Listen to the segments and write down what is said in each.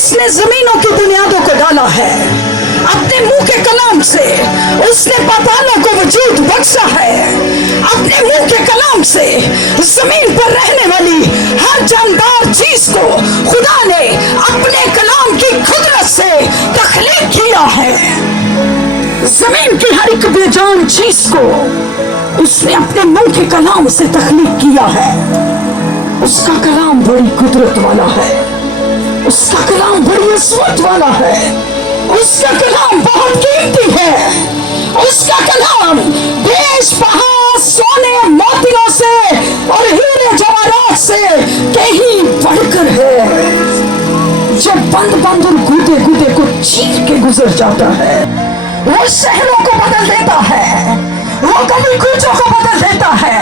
उसने जमीनों की बुनियादों को डाला है। अपने मुंह के कलाम से उसने पातालों को वजूद बख्शा है। अपने मुंह के कलाम से जमीन पर रहने वाली हर जानदार चीज को खुदा ने अपने कलाम की कुदरत से तख्लीक किया है। जमीन की हर एक बेजान चीज को उसने अपने मुंह के कलाम से तख्लीक किया है। उसका कलाम बड़ी कुदरत वाला है, उसका कलाम बड़ी इस्मत वाला है, उसका कलाम बहुत कीमती है, उसका कलाम देश पहाड़ सोने मोतियों से और हीरे जवाहरात से कहीं बढ़कर है। जब बंद बंद और गूदे गूदे को चीर के गुजर जाता है, वो शहरों को बदल देता है, वो गली कूचों को बदल देता है,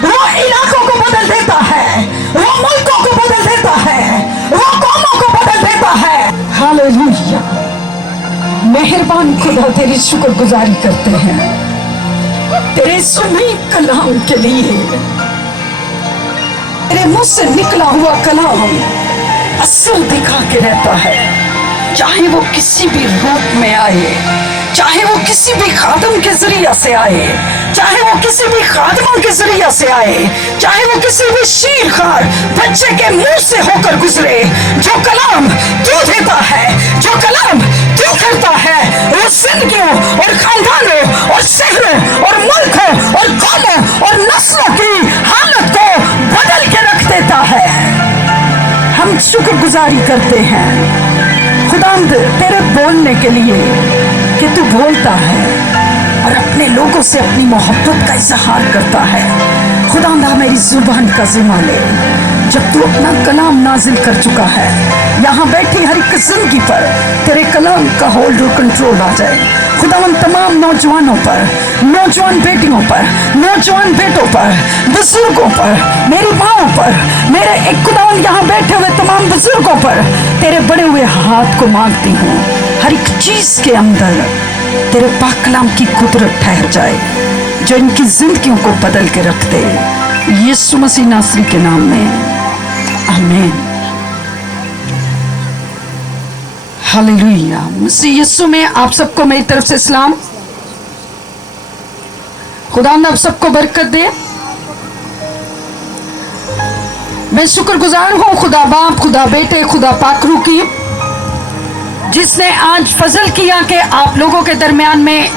वो इलाकों को बदल देता है, वो मुल्कों को बदल देता है, वो कौमों को बदल देता है। हालेलुया। मेहरबान खुदा तेरी शुक्रगुजारी करते हैं तेरे सुनी कलाम के लिए। तेरे मुंह से निकला हुआ कलाम असर दिखा के रहता है, चाहे वो किसी भी रूप में आए, चाहे वो किसी भी खादम के जरिए से आए, चाहे वो किसी भी खादमों के जरिए से आए, चाहे वो किसी भी शीरखार बच्चे के मुंह से होकर गुजरे। जो कलाम तू देता है, जो कलाम तू करता है, वो जिंदगियों और खानदानों और शहरों और मुल्कों और कौमों और नस्लों की हालत को बदल के रख देता है। हम शुक्रगुजारी करते हैं खुदावंद तेरे बोलने के लिए कि तू बोलता है और अपने लोगों से अपनी मोहब्बत का इजहार करता है। खुदावंद मेरी जुबान का जिम्मा ले। जब तू अपना कलाम नाजिल कर चुका है, यहाँ बैठी हर एक जिंदगी पर तेरे कलाम का होल्ड और कंट्रोल आ जाए। खुदावंद तमाम नौजवानों पर, नौजवान बेटियों पर, नौजवान बेटों पर, बुजुर्गों पर, मेरी माओं पर, मेरे एक खुदावंद यहाँ बैठे हुए तमाम बुजुर्गों पर तेरे बड़े हुए हाथ को मांगती हूँ। हर एक चीज के अंदर तेरे पाक कलाम की कुदरत ठहर जाए, जो इनकी जिंदगियों को बदल के रख दे। यीशु मसीह नासरी के नाम में आमीन। हालेलुया। मसीह यीशु में आप सबको मेरी तरफ से सलाम। खुदा ने आप सबको बरकत दे। मैं शुक्रगुजार हूँ खुदा बाप, खुदा बेटे, खुदा पाकरू की, जिसने आज फजल किया कि आप लोगों के दरमियान में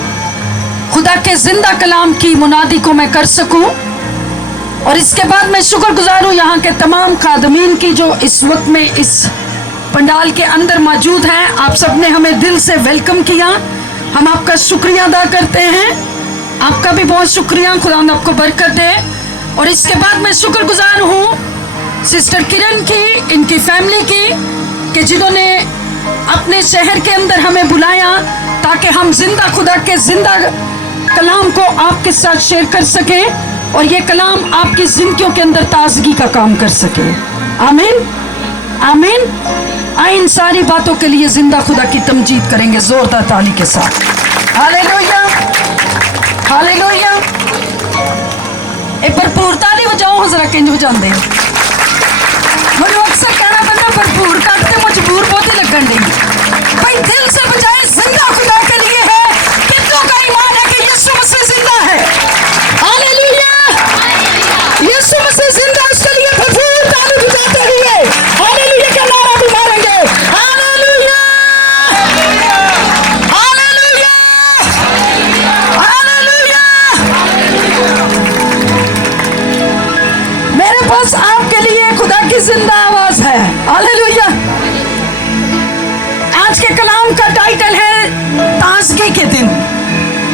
खुदा के जिंदा कलाम की मुनादी को मैं कर सकूं। और इसके बाद मैं शुक्रगुजार हूँ यहाँ के तमाम खादमीन की जो इस वक्त में इस पंडाल के अंदर मौजूद हैं। आप सबने हमें दिल से वेलकम किया, हम आपका शुक्रिया अदा करते हैं। आपका भी बहुत शुक्रिया, खुदा आपको बरकत दे। और इसके बाद मैं शुक्रगुजार हूँ सिस्टर किरण की, इनकी फैमिली की, कि जिन्होंने अपने शहर के अंदर हमें बुलाया ताकि हम जिंदा खुदा के जिंदा कलाम को आपके साथ शेयर कर सके और ये कलाम आपकी जिंदगियों के अंदर ताजगी का काम कर सके। आमीन आमीन। आए इन सारी बातों के लिए जिंदा खुदा की तमजीद करेंगे जोरदार ताली के साथ। Hallelujah hallelujah. एक भरपूर ताली बजाओ जरा, किंज बजाते हो? मुझे अक्सर कहना बंदा भरपूर करते मजबूर बहुत ही लगन दी भाई। दिल से बजाए, जिंदा खुदा के लिए है। कितनों का ईमान है कि यीशु मसीह जिंदा है? हालेलुया। यीशु मसीह जिंदा, उसके लिए भरपूर ताली बजाते रहिए। हालेलुया का नारा भी मारेंगे। Hallelujah hallelujah hallelujah. मेरे पास आपके लिए खुदा की जिंदा आवाज है। हालेलुया। आज के कलाम का टाइटल है ताजगी के दिन।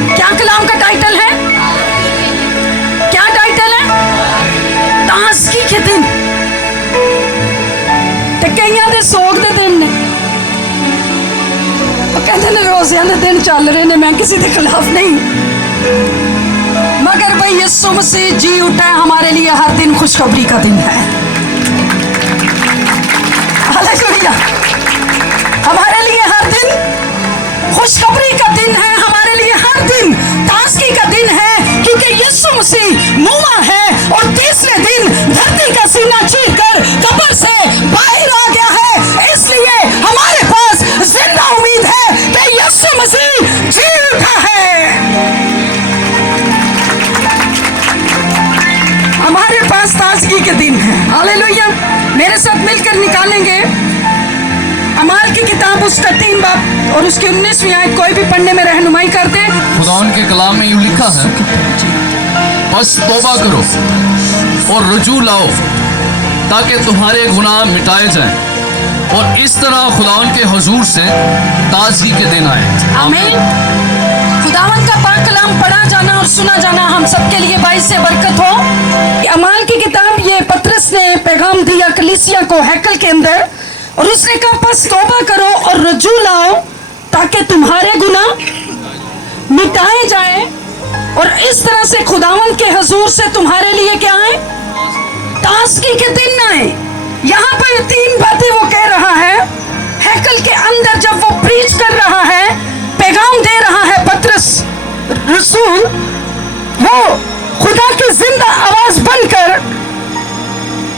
क्या कलाम का टाइटल है? क्या टाइटल है? ताजगी के दिन। ते कईयां दे सोग दे दिन ने, कहते ने रोज़ियां दे दिन चल रहे ने। मैं किसी के खिलाफ नहीं, मगर भाई यीशु मसीह जी उठा है, हमारे लिए हर दिन खुशखबरी का दिन है। हालेलुया। हमारे लिए हर दिन खुशखबरी का दिन है, हमारे लिए हर दिन ताजगी का दिन है, क्योंकि यीशु मसीह मुआ है और तीसरे दिन धरती का सीना चीर कर कब्र से बाहर आ गया है। इसलिए हमारे हालेलुया। मेरे साथ मिलकर निकालेंगे अमाल की किताब उसका 3 बाब और उसकी 19वीं आयत। कोई भी पढ़ने में रहनुमाई कर दे। खुदा के कलाम में यूं लिखा है, बस तौबा करो और रुजू लाओ ताकि तुम्हारे गुनाह मिटाए जाएं और इस तरह खुदावन के हुजूर से ताज़गी के दिन आए। आमीन। खुदावन का पाक कलाम पढ़ा जाना और सुना जाना हम सबके लिए बाइस से बरकत हो। अमाल की किताब, ये पतरस ने पैगाम दिया कलीसिया को हैकल के अंदर, और उसने कहा बस तौबा करो और रुजू लाओ ताकि तुम्हारे गुनाह मिटाए जाए और इस तरह से खुदावन के हुजूर से तुम्हारे लिए क्या आए? ताज़गी के दिन आए। यहाँ पर 3 बातें वो कह रहा है। हैकल के अंदर जब वो प्रीच कर रहा है, पैगाम दे रहा है पतरस रसूल, वो खुदा की जिंदा आवाज बनकर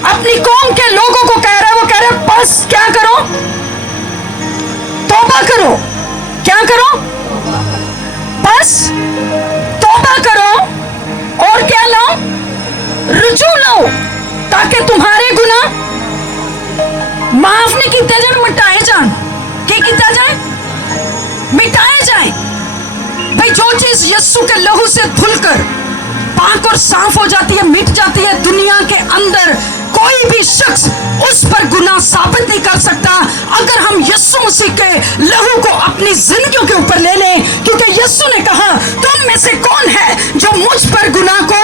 अपनी कौम के लोगों को कह रहा है। वो कह रहा है बस क्या करो? तौबा करो। क्या करो? बस तौबा करो और क्या लाओ? रुजू लाओ ताकि तुम्हारे गुनाह माफ नहीं किए जाए, मिटाए जाए। क्या किया जाए? मिटाए जाए। भाई जो चीज यीशु के लहू से धुलकर पाक और साफ हो जाती है, मिट जाती है, दुनिया के अंदर कोई भी शख्स उस पर गुनाह साबित नहीं कर सकता अगर हम यीशु मसीह के लहू को अपनी जिंदगियों के ऊपर ले लें। क्योंकि यीशु ने कहा तुम में से कौन है जो मुझ पर गुनाह को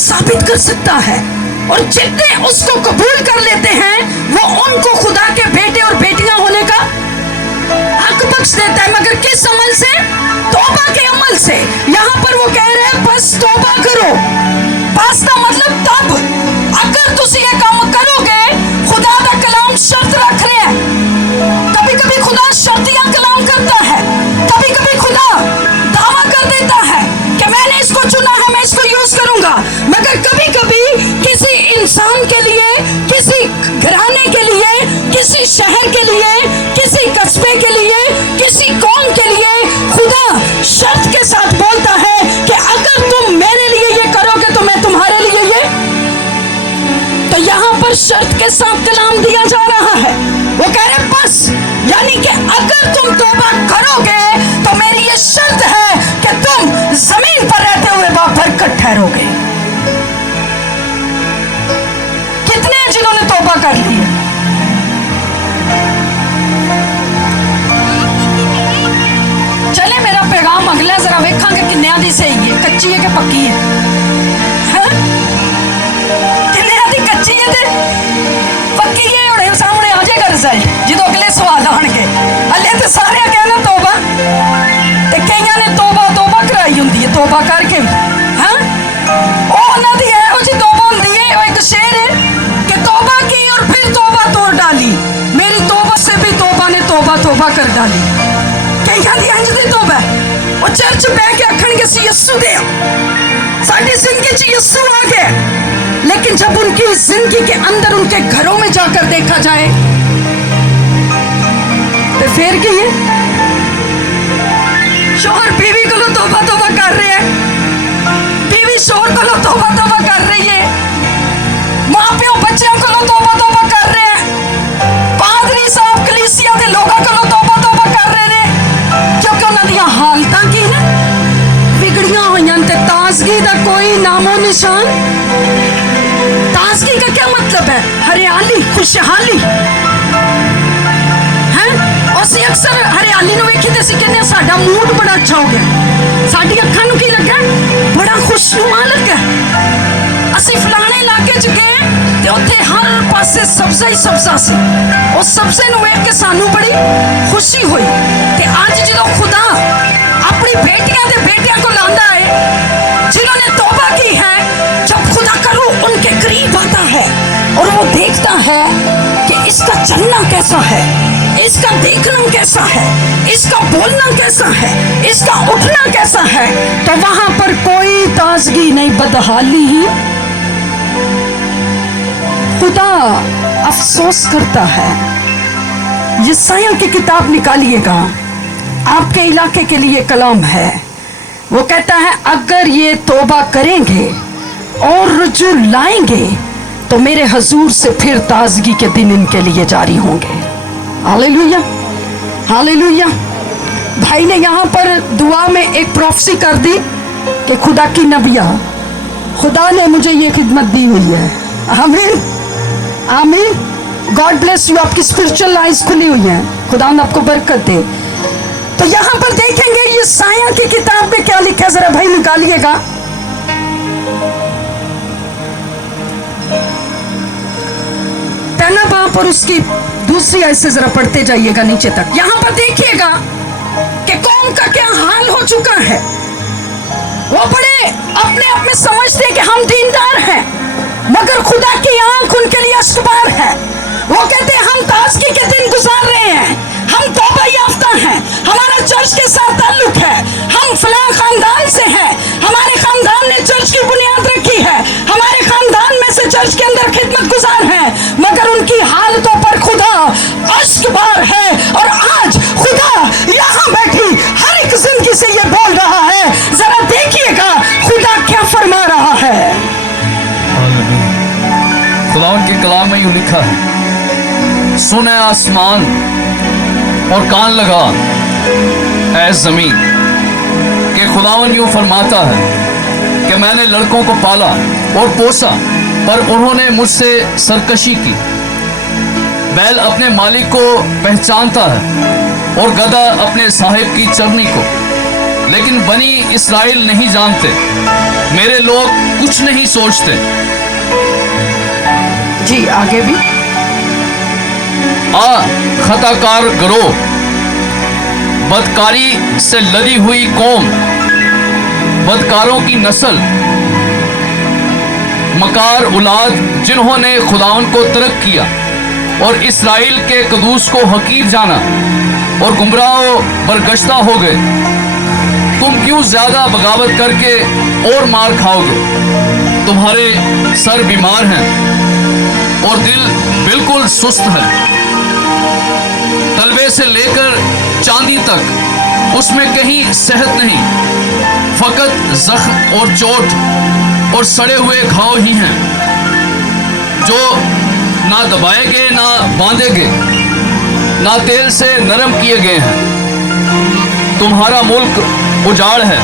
साबित कर सकता है? और जितने उसको कबूल कर लेते हैं वो उनको खुदा के बेटे और बेटियां होने का हक बख्श देता है। मगर किस अमल से? तौबा के अमल से। यहाँ पर वो कह रहे हैं बस तौबा करो। बस का मतलब तब अगर तुम ये काम करोगे, खुदा का कलाम शर्त रख रहे हैं। कभी कभी खुदा शर्तियां कलाम करता है, कभी कभी खुदा दावा कर देता है कि मैंने इसको चुना है, मैं इसको यूज करूंगा। मगर कभी कभी किसी इंसान के लिए, किसी घराने के लिए, किसी शहर के लिए, किसी कस्बे के लिए, किसी कौम के लिए खुदा शर्त के साथ बोलता है कि अगर तुम मेरे लिए ये करोगे तो मैं तुम्हारे लिए ये। तो यहाँ पर शर्त के साथ कलाम दिया जा रहा है। वो कह रहे बस, यानी कि अगर तुम तौबा करोगे तो मेरी ये शर्त है कि तुम जमीन पर रहते हुए बाबरकत ठहरोगे। कितने हैं जिन्होंने तौबा कर ली है? चले मेरा पैगाम अगला जरा वेखा कि किन्नियां दी सही है, कच्ची है कि पक्की है? किन्नियां दी कच्ची है ते पक्की है? हुणे सामने आ जाएगा रिजल्ट जो अगले सवाल आएंगे। हले तो सारे कहना तौबा, ते कईयां ने तौबा तौबा कराई हुंदी है, तौबा करके भी हां ओ उन्हां दी इहो जी तौबा हुंदी है। एक शेर है कि तौबा की और फिर तौबा तोड़ डाली, मेरी तौबा से भी तौबा ने तौबा तौबा कर डाली। कईयां दी इंज दी तौबा वो चर्च बह के आखणगे असीं यीशु दे साडी जिंदगी च यीशु आ गया, लेकिन जब उनकी जिंदगी के अंदर उनके घरों में जाकर देखा जाए तो फिर की है? शोहर बीवी को तौबा तौबा कर रहे हैं, बीवी शोहर को तौबा तौबा कर रही है, माँ प्यो बच्चों को तौबा तौबा कर रहे हैं, पादरी साहब कलीसिया के लोगों को तौबा तौबा कर रहे हैं, क्योंकि उन्होंने हालत की ना बिगड़ियां हुई ते ताजगी का कोई नामो निशान। ताजगी का क्या मतलब है? हरियाली, खुशहाली है। असी अक्सर हरियाली नूं वेखी ते असीं कहने साडा मूड बड़ा अच्छा हो गया, साडी अखां नूं की लगा? बड़ा खुशनुमा लगा। असीं फलाने इलाके च गए ते उत्थे हर पासे सब्जा ही सब्जा सी, उस सब्जे नूं वेख के सानू बड़ी खुशी हुई। ते अज जदों खुदा अपनी बेटियां ते बेटियां को लांदा है जिन्होंने तौबा की है, जब खुदा का रूह उनके करीब आता है और वो देखता है कि इसका चलना कैसा है, इसका देखना कैसा है, इसका बोलना कैसा है, इसका उठना कैसा है, तो वहां पर कोई ताजगी नहीं, बदहाली ही। खुदा अफसोस करता है। यशायाह की किताब निकालिएगा, आपके इलाके के लिए कलाम है। वो कहता है अगर ये तौबा करेंगे और रुजू लाएंगे तो मेरे हजूर से फिर ताजगी के दिन इनके लिए जारी होंगे। Hallelujah, hallelujah. भाई ने यहाँ पर दुआ में एक प्रोफेसी कर दी कि खुदा की नबिया, खुदा ने मुझे ये खिदमत दी हुई है। आमीन, आमीन। God bless you. आपकी स्पिरिचुअल आइज खुली हुई हैं, खुदा आपको बरकत दे। तो यहाँ पर देखेंगे ये साया की किताब में क्या लिखा है, जरा भाई निकालिएगा। पहला बाप और उसकी दूसरी आयत से जरा पढ़ते जाइएगा नीचे तक। यहाँ पर देखिएगा कि कौम का क्या हाल हो चुका है। वो बड़े अपने आप में समझते हैं कि हम दीनदार हैं, मगर खुदा की आंख उनके लिए अश्कबार है। वो कहते हैं हम ताजगी के दिन गुजार रहे हैं, हम तौबा याफ्ता हैं, हमारा चर्च के साथ ताल्लुक है, हम फलां खानदान से हैं, हमारे खानदान ने चर्च की बुनियाद रखी है, हमारे खानदान में से चर्च के अंदर खिदमत गुजार हैं, मगर उनकी हालतों पर खुदा अश्कबार है। और आज खुदा यहाँ बैठी हर एक जिंदगी से ये बोल रहा है। जरा देखिएगा खुदा क्या फरमा रहा है। खुदा के कलाम में यूं लिखा है, सुन ऐ आसमान और कान लगा ऐ जमीन, कि खुदावन यूं फरमाता है कि मैंने लड़कों को पाला और पोसा, पर उन्होंने मुझसे सरकशी की। बैल अपने मालिक को पहचानता है और गधा अपने साहिब की चरनी को, लेकिन बनी इस्राएल नहीं जानते, मेरे लोग कुछ नहीं सोचते। जी आगे भी। खताकार गरोह, बदकारी से लदी हुई कौम, बदकारों की नस्ल, मकार औलाद, जिन्होंने खुदावन को तर्क किया और इस्राएल के कदूस को हकीर जाना और गुमराह बरगश्ता हो गए। तुम क्यों ज्यादा बगावत करके और मार खाओगे? तुम्हारे सर बीमार हैं और दिल बिल्कुल सुस्त है। तलवे से लेकर चांदी तक उसमें कहीं सेहत नहीं, फकत जख्म और चोट और सड़े हुए घाव ही हैं, जो ना दबाए गए ना बांधे गए, ना तेल से नरम किए गए हैं। तुम्हारा मुल्क उजाड़ है,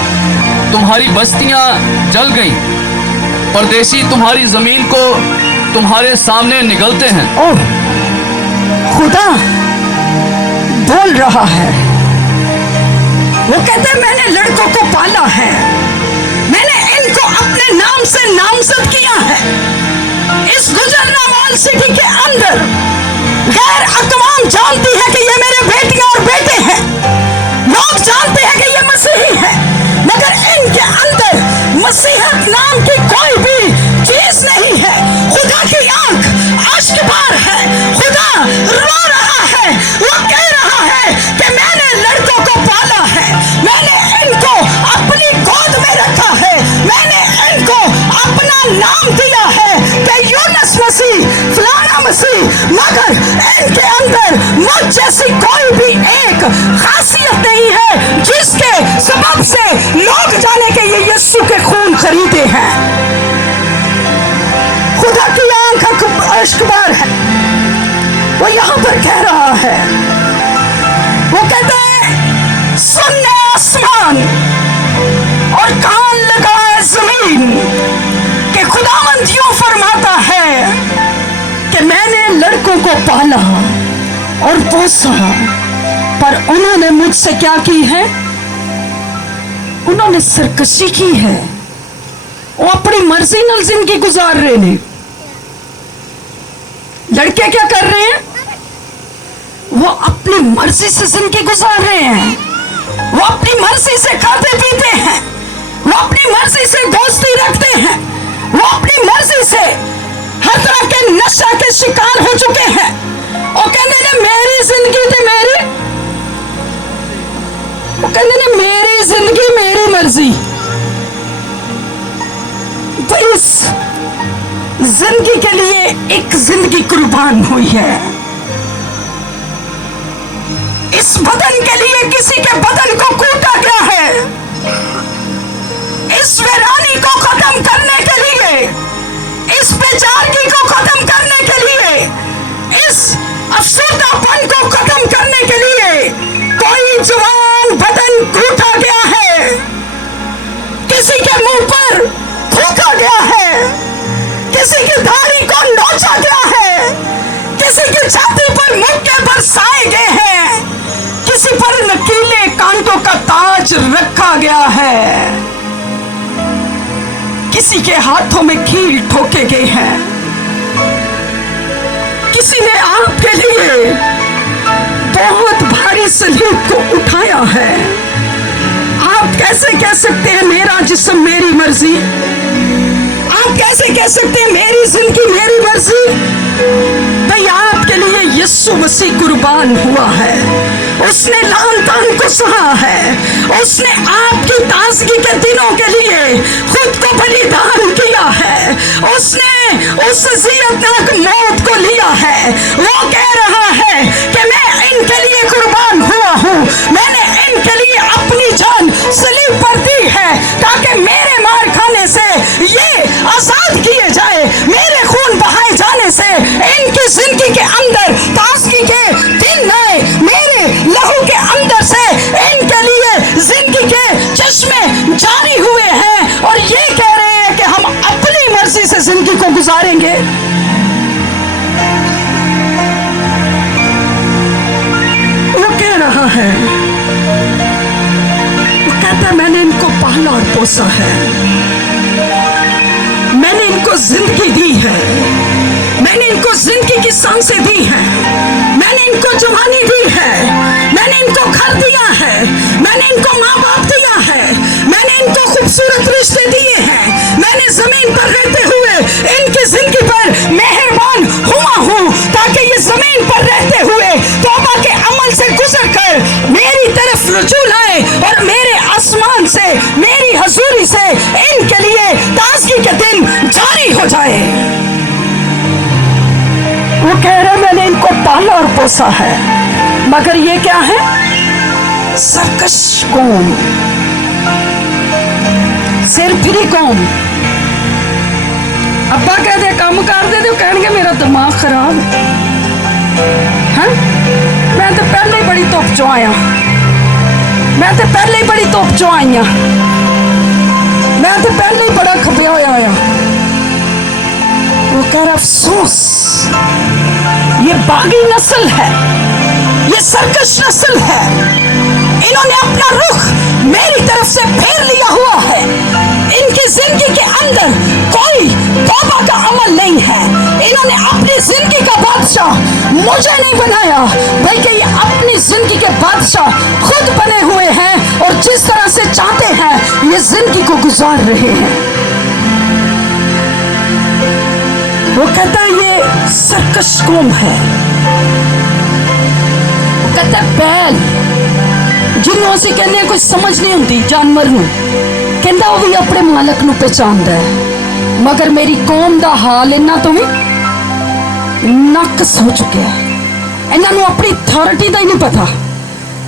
तुम्हारी बस्तियां जल गईं, परदेसी तुम्हारी जमीन को तुम्हारे सामने निगलते हैं। ओह, खुदा बोल रहा है। वो कहते हैं मैंने लड़कों को पाला है, मैंने इनको अपने नाम से नामजद किया है। इस गुजरनावाल सिटी के अंदर गैर अक़वाम जानती है कि ये मेरे बेटियां और बेटे हैं, लोग जानते हैं कि ये मसीही है, मगर इनके अंदर मसीहत नाम की कोई भी चीज नहीं है। खुदा की आंख अश्कबार है, खुदा रो रहा है। वो कह रहा है कि मैंने लड़कों को पाला है, मैंने इनको अपनी गोद में रखा है, मैंने इनको अपना नाम दिया है कि यूनुस मसीह, फलाना मसीह, मगर इनके अंदर मुझ जैसी कोई भी एक खासियत नहीं है जिसके सबब से लोग जाने के ये यीशु के खून खरीदे हैं। खुदा की आंख अश्कबार है। वो यहाँ पर कह रहा है, वो कहते हैं सुन आसमान और कान लगाए जमीन, कि खुदावंद यूं फरमाता है कि मैंने लड़कों को पाला और पोसा, पर उन्होंने मुझसे क्या की है? उन्होंने सरकशी की है। वो अपनी मर्जी नाल जिंदगी गुजार रहे हैं। लड़के क्या कर रहे हैं? वो अपनी मर्जी से जिंदगी गुजार रहे हैं, वो अपनी मर्जी से खाते पीते हैं, वो अपनी मर्जी से दोस्ती रखते हैं, वो अपनी मर्जी से हर तरह के नशा के शिकार हो चुके हैं। वो कहते हैं मेरी जिंदगी ते मेरी, वो कहते हैं मेरी जिंदगी मेरी मर्जी। तो इस जिंदगी के लिए एक जिंदगी कुर्बान हुई है। इस बदन के लिए किसी के बदन को कूटा गया है। इस वीरानी को खत्म करने के लिए, इस बेचारगी को कूटा गया है, किसी के मुंह पर थूका गया है, किसी की दाढ़ी को नोचा गया है, किसी की छाती पर मुक्के बरसाए गए हैं, किसी पर नकीले कांटों का ताज रखा गया है, किसी के हाथों में कील ठोके गए हैं, किसी ने आपके लिए बहुत भारी सलीब को उठाया है। आप कैसे कह सकते हैं मेरा जिस्म मेरी मर्जी? आप कैसे कह सकते हैं मेरी जिंदगी मेरी मर्जी? भाई आपके लिए यीशु मसीह कुर्बान हुआ है, उसने लान तान को सहा है, उसने आपकी ताजगी के दिनों के लिए खुद को बलिदान किया है, उसने उस ज़ियतनाक मौत को लिया है। वो कह रहा है कि मैं इनके लिए कुर्बान हुआ हूँ, मैंने इनके लिए अपनी जान सलीब पर दी है ताकि मेरे मार खाने से ये आजाद किए जाए, मेरे खून बहाए जाने से इनकी जिंदगी के अंदर ताजगी के दिन आए, मेरे लहू के अंदर से इनके लिए जिंदगी के चश्मे जारी हुए हैं और ये कह रहे हैं कि हम अपनी मर्जी से जिंदगी को गुजारेंगे। वो कह रहा है, वो कहता है मैंने इनको पाला और पोसा है, मैंने इनको जिंदगी दी है, मैंने इनको जिंदगी की सांसें दी हैं, मैंने इनको जवानी दी है, मैंने इनको घर दिया है, मैंने इनको माँ बाप दिया है, मैंने इनको खूबसूरत रिश्ते दिए हैं, मैंने जमीन पर रहते हुए इनकी जिंदगी पर मेहरबान हुआ हूँ ताकि ये जमीन पर रहते हुए तौबा के अमल से गुजर कर मेरी तरफ रुजू लाए और मेरे आसमान से मेरी हजूरी से इनके लिए ताजगी के दिन जारी हो जाए। वो कह रहे मैंने इनको पाला और पोसा है, मगर ये क्या है? सरकश कौम, सिर फिरी कौम। अब्बा कह दे काम कर दे तो कहेंगे मेरा दिमाग खराब है। मैं तो पहले ही बड़ी धुप चो आया, मैं तो पहले ही बड़ी धुप चो आई हाँ, मैं तो पहले ही बड़ा खपिया होया आया। वो कह रहा अफसोस, ये बागी नस्ल है, ये सरकश नस्ल है, इन्होंने अपना रुख मेरी तरफ से फेर लिया हुआ है, इनकी जिंदगी के अंदर कोई तौबा का अमल नहीं है, इन्होंने अपनी जिंदगी का बादशाह मुझे नहीं बनाया बल्कि ये अपनी जिंदगी के बादशाह खुद बने हुए हैं और जिस तरह से चाहते हैं ये जिंदगी को गुजार रहे हैं। वो कहता है ये सरकश कौम है, वो कहता है बैल जिन्हों असीं कहने कोई समझ नहीं होती जानवर नूं, कहता वो भी अपने मालक नूं पहचानदा है, मगर मेरी कौम दा हाल इन्हां तो भी नक्स हो चुकिया है। इन्हां नूं अपनी अथॉरिटी दा ही नहीं पता,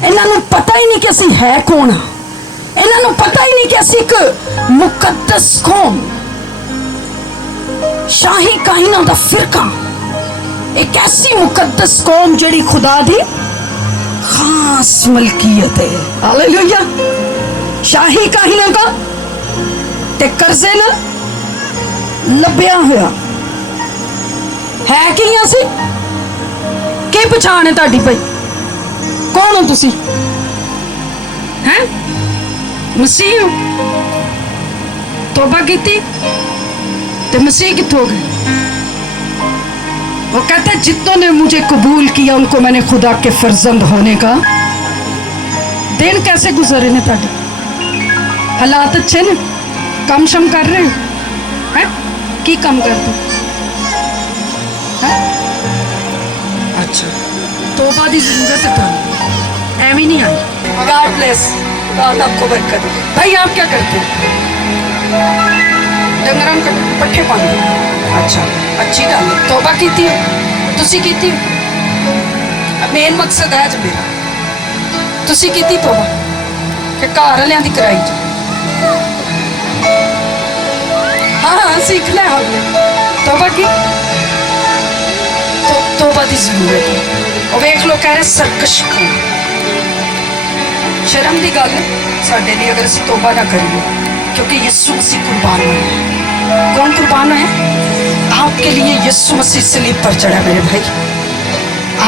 इन्हां नूं पता ही नहीं कि असीं है कौन, इन्हां नूं पता ही नहीं कि असीं एक मुकद्दस कौम, शाही काहिना दा फिरका, एक ऐसी मुकद्दस कौम जिहड़ी खुदा दी खास मलकियत है। हालेलुया। शाही काहिना का ते कर्जे ना लभ्या होया है कि असी की पछाण है तुहाडी भाई? कौन हो तुसी? हैं मसीह हो? तौबा कीती ते मसीह कित्थों गए? वो कहते हैं जितनों ने मुझे कबूल किया उनको मैंने खुदा के फर्जंद होने का। दिन कैसे गुजरे ने ताकि हालात अच्छे ने? काम शम कर रहे हैं? की काम करते हैं? अच्छा तौबा दी जरूरत है तो एवं नहीं आई। गॉड ब्लेस, खुदा आपको बरकत। भाई आप क्या करते हैं? डंगरां को पट्ठे पाते। अच्छा अच्छी गल है। तौबा कीती हो तुसी? कीती हो? मेन मकसद है ज मेरा तुसी कीती तौबा कि घर वालियां दी कराई च? हाँ हाँ सीख ले हमने तौबा की तौबा दी जरूरत है। और वेख लो कह रहे सरकश शर्म की गल साडे लिए अगर असीं तौबा ना करिए, क्योंकि यीशु मसीह कुर्बान हुए। कौन कुर्बान है? आपके लिए यीशु मसीह सलीब पर चढ़ा मेरे भाई।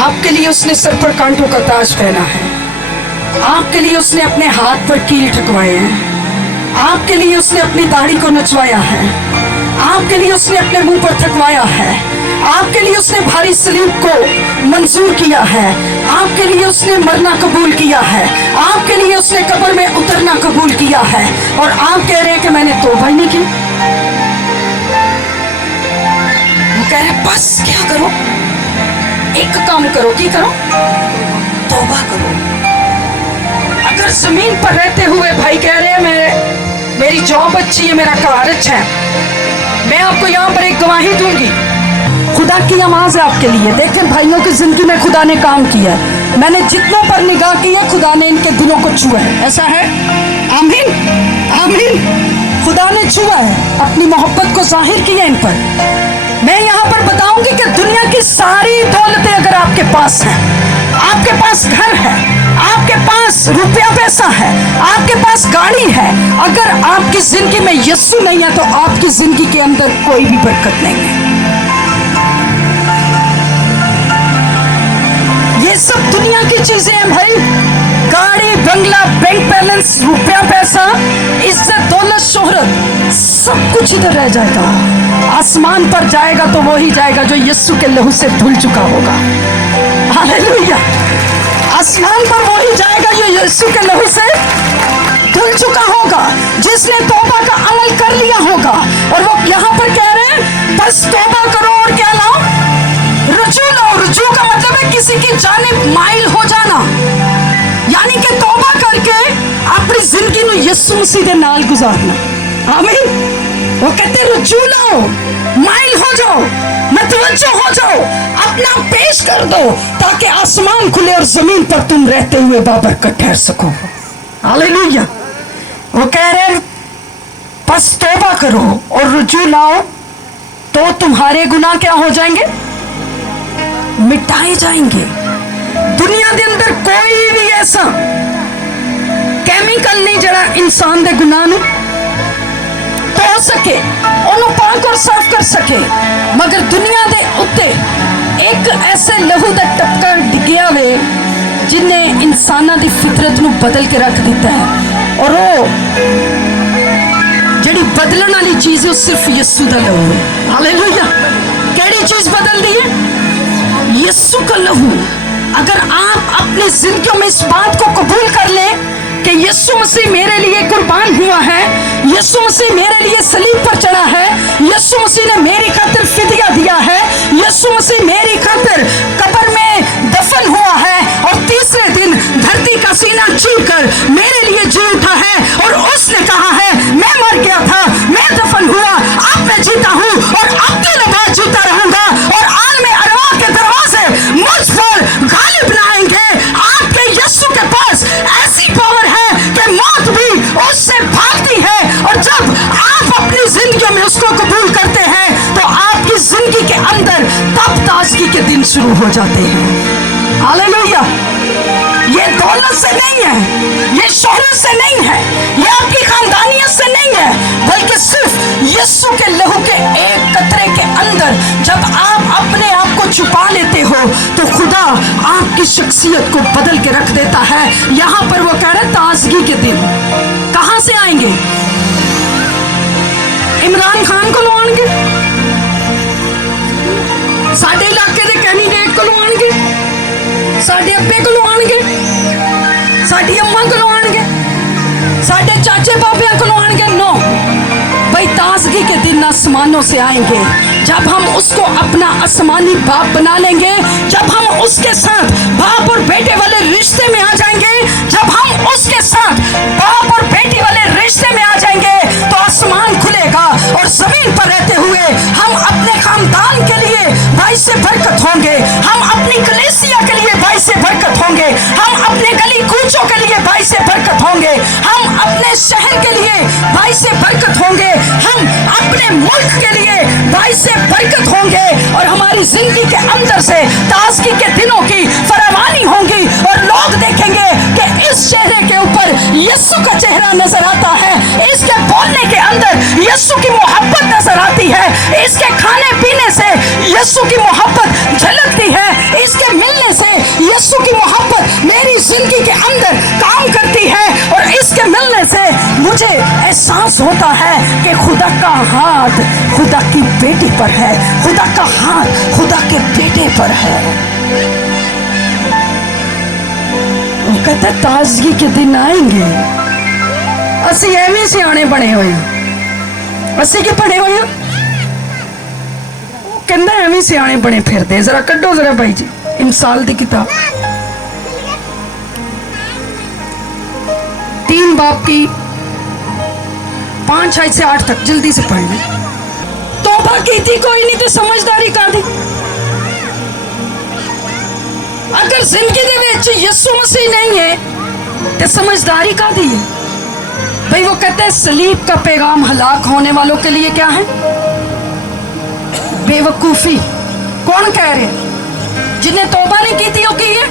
आपके लिए उसने सर पर कांटों का ताज पहना है। आपके लिए उसने अपने हाथ पर कील ठकवाए हैं। आपके लिए उसने अपनी दाढ़ी को नचवाया है। आपके लिए उसने अपने मुंह पर थकवाया है। आपके लिए उसने भारी सलीब को मंजूर किया है। आपके लिए उसने मरना कबूल किया है। आपके लिए उसने कब्र में उतरना कबूल किया है। और आप कह रहे हैं कि मैंने तौबा ही नहीं की। वो कह रहे हैं बस क्या करो, एक काम करो, की करो, तौबा करो। अगर जमीन पर रहते हुए भाई कह रहे हैं मेरी जॉब अच्छी है, मेरा कार अच्छा है, मैं आपको यहाँ पर एक गवाही दूंगी। खुदा की आवाज़ है आपके लिए। देखें भाइयों की जिंदगी में खुदा ने काम किया है। मैंने जितनों पर निगाह की है खुदा ने इनके दिलों को छुआ है। ऐसा है? आमीन आमीन। खुदा ने छुआ है, अपनी मोहब्बत को जाहिर किया इन पर। मैं यहाँ पर बताऊंगी कि दुनिया की सारी दौलतें अगर आपके पास हैं, आपके पास घर है, आपके पास रुपया पैसा है, आपके पास गाड़ी है, अगर आपकी जिंदगी में यीशु नहीं है तो आपकी जिंदगी के अंदर कोई भी बरकत नहीं है। ये सब दुनिया की चीजें हैं भाई। गाड़ी, बंगला, बैंक बैलेंस, रुपया पैसा, इज्जत, दौलत, शोहरत, सब कुछ इधर रह जाएगा। आसमान पर जाएगा तो वो ही जाएगा जो यीशु के लहू से धुल चुका होगा। हालेलुया। आसमान पर वो ही जाएगा जो यीशु के लहू से धुल चुका होगा, जिसने तौबा का अमल कर लिया होगा। और वो यहाँ पर कह रहे हैं बस तौबा करो और क्या लाओ? रुजू लाओ। रुजू का मतलब है किसी की जानिब माइल हो जाना, यानी कि तौबा करके अपनी जिंदगी में यीशु मसीह के नाल गुजारना। आमीन। वो कहते हैं रुजू लाओ, माइल हो जाओ, मतवज्जो हो जाओ, अपना पेश कर दो ताकि आसमान खुले और जमीन पर तुम रहते हुए बाबरकत ठहर सको। हालेलुया। वो कह रहे हैं बस तौबा करो और रुजू लाओ तो तुम्हारे गुनाह क्या हो जाएंगे? मिटाए जाएंगे। दुनिया के अंदर कोई भी ऐसा केमिकल नहीं जड़ा इंसान के गुनाह नूं धो सके, उन्होंने पाक और साफ कर सके, मगर दुनिया के उत्ते एक ऐसे लहू का टपका डिग्या वे जिन्हें इंसाना की फितरत नूं बदल के रख दिता है। और वो जड़ी बदलने वाली चीज है वो सिर्फ यीशु का लहू है। हालेलुया। केड़ी चीज बदल दी है? यीशु का लहू। अगर आप अपनी जिंदगी में इस बात को कबूल कर लें कि यीशु मसीह मेरे लिए कुर्बान हुआ है, यीशु मसीह मेरे लिए सलीब पर चढ़ा है, यीशु मसीह ने मेरी खातिर फिदिया दिया है, यीशु मसीह मेरी खातिर कब्र में दफन हुआ है और तीसरे दिन धरती का सीना चीर कर मेरे लिए जी उठा है। और उसने कहा है मैं मर गया था, मैं दफन हुआ, अब मैं जीता हूँ और अब दिनों बाद जीता रहूंगा और आलम अरवाह के दरवाजे मुझ पर गालिब लाएंगे। आपके यीशु के पास ऐसी पावर है कि मौत भी उससे भागती है। और जब आप अपनी जिंदगी में उसको कबूल करते हैं तो आपकी जिंदगी के अंदर तब ताजगी के दिन शुरू हो जाते हैं। हालेलुया। ये दौलत से नहीं है, ये शोहरत से नहीं है, ये आपकी खानदानियत से नहीं है, बल्कि सिर्फ यीशु के लहू के एक कतरे के अंदर जब आप अपने आप को छुपा लेते हो तो खुदा आपकी शख्सियत को बदल के रख देता है। यहाँ पर वो कह रहे ताजगी के दिन कहाँ से आएंगे? इमरान खान को आएंगे, साडे इलाके के कैंडिडेट को आएंगे, साडे अब्बे को आएंगे, साडी अम्मा को आएंगे, साडे चाचे बाबिया को आएंगे। नो भाई, ताजगी के दिन आसमानों से आएंगे जब हम उसको अपना आसमानी बाप बना लेंगे, जब हम उसके साथ बाप और बेटे वाले रिश्ते में आ जाएंगे, जब हम उसके साथ बाप और बेटी वाले रिश्ते में आ जाएंगे तो आसमान खुलेगा और जमीन पर रहते हुए हम अपने खानदान के लिए भाई से बरकत होंगे, हम अपनी कलीसिया के लिए भाई से बरकत होंगे, हम अपने गली कूचों के लिए भाई से बरकत होंगे, हम अपने शहर के लिए बाइस बरकत होंगे, हम अपने मुल्क के लिए बाइस बरकत होंगे, और हमारी जिंदगी के अंदर से ताजगी के दिनों की फरावानी होंगी, और लोग देखेंगे कि इस चेहरे के ऊपर यीशु का चेहरा नजर आता है, इसके बोलने के अंदर यीशु की मोहब्बत नजर आती है, इसके खाने पीने से यीशु की मोहब्बत झलकती है, इसके मिलने से यीशु की मोहब्बत मेरी जिंदगी के अंदर काम करती है, और इसके मिलने से मुझे एहसास होता है कि खुदा का हाथ खुदा की बेटी पर है, खुदा का हाथ खुदा के बेटे पर है। वो कहता ताजगी के दिन आएंगे, असी एवं सियाने बने हुए हैं, असी के बने हुए हैं, कहना एवं सियाने बने फिरते। जरा कड्डो जरा भाई जी इमसाल दी किताब 3 बाब की 5 से 8 तक जल्दी से पढ़ लें। तौबा की थी कोई नहीं तो समझदारी का दी। अगर जिंदगी दे विच यीशु मसीह नहीं है तो समझदारी का दी है भाई। वो कहते हैं सलीब का पैगाम हलाक होने वालों के लिए क्या है? बेवकूफी। कौन कह रहे? जिन्हें तौबा नहीं की थी वो की है,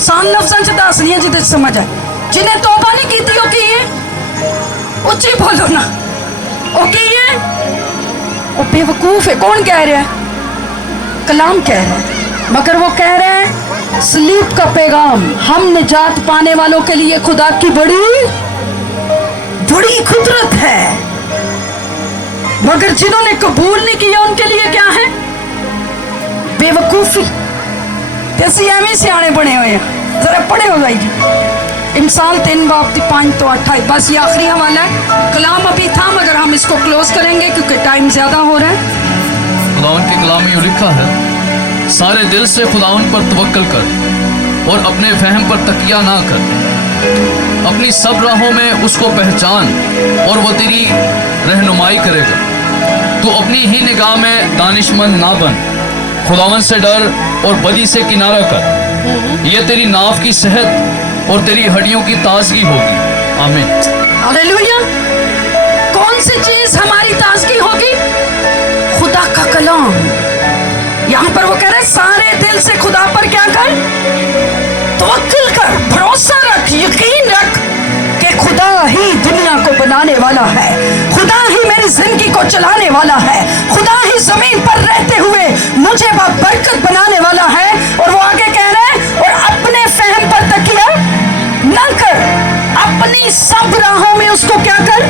सान लफ्ज़ां च दस नहीं है जिदे समझ आए। जिन्हें तौबा नहीं की थी वो की है, उच्ची बोलो ना, वो की है, वो बेवकूफ है। कौन कह रहा है? कलाम कह रहा है। मगर वो कह रहे हैं सलीब का पैगाम हम निजात पाने वालों के लिए खुदा की बड़ी बड़ी कुदरत है, मगर जिन्होंने कबूल नहीं किया उनके लिए क्या है? बेवकूफी। कैसी एवं सियाने बने हुए हैं। जरा पढ़े हो भाई जी इमसाल 3 बाब की 5 तो 28। बस ये आखिरी हवाला है। कलाम अभी था मगर हम इसको क्लोज करेंगे क्योंकि टाइम ज्यादा हो रहा है। खुदावन के कलाम में यूँ लिखा है, सारे दिल से खुदावन पर तवक्कल कर और अपने फहम पर तकिया ना कर, अपनी सब राहों में उसको पहचान और वो तेरी रहनुमाई करेगा। तू अपनी ही निगाह में दानिशमंद ना बन, खुदावन से डर और बदी से किनारा कर। ये तेरी नाव की सेहत और तेरी हड्डियों की ताजगी होगी। आमीन। हालेलुया। कौन सी चीज हमारी ताजगी होगी? खुदा का कलाम। यहाँ पर वो कह रहे सारे दिल से खुदा पर क्या कर? तवक्कुल कर, भरोसा रख, यकीन रख कि खुदा ही दुनिया को बनाने वाला है, खुदा ही मेरी जिंदगी को चलाने वाला है, खुदा ही जमीन पर रहते हुए मुझे बरकत बनाने वाला है। और वो आगे कह रहे हैं और अपने फहम पर तकिया ना कर, अपनी सब राहों में उसको क्या कर?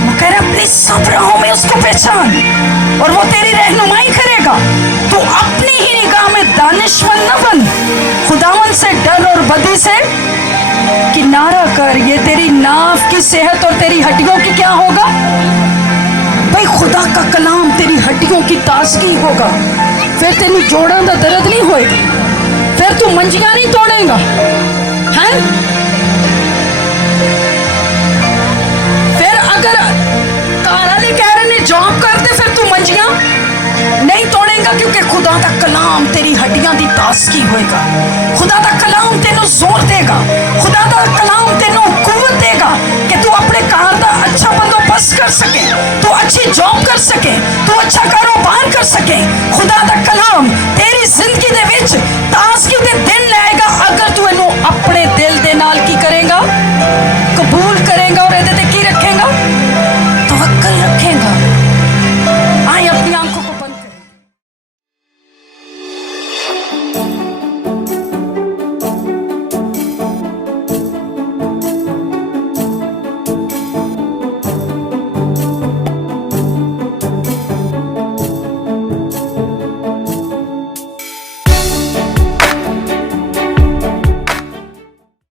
वो कह रहे अपनी सब राहों में उसको पहचान और वो तेरी रहनुमाई करेगा। तू अपनी ही निगाह में दानिशमंद न बन, खुदावन से डर और बदी से किनारा कर। ये तेरी नाव की सेहत और तेरी हड्डियों की क्या होगा? भाई खुदा का कलाम तेरी हड्डियों की ताजगी होगा। फिर तेरी जोड़ों का दर्द नहीं होएगा, फिर तू मंजियां नहीं तोड़ेगा हैं? फिर अगर कारवाले कह रहे ने जॉब करते फिर तू मंजियां नहीं तोड़ेगा, क्योंकि खुदा का कलाम तेरी हड्डियां दी ताजगी होएगा। खुदा का कलाम तेनों जोर देगा, खुदा का कलाम तेनों कुव्वत देगा कि तू अपने कार का अच्छा बंदोबस्त कर सके, तू अच्छी जॉब कर सके, तू अच्छा कारोबार कर सके। खुदा का कलाम तेरी जिंदगी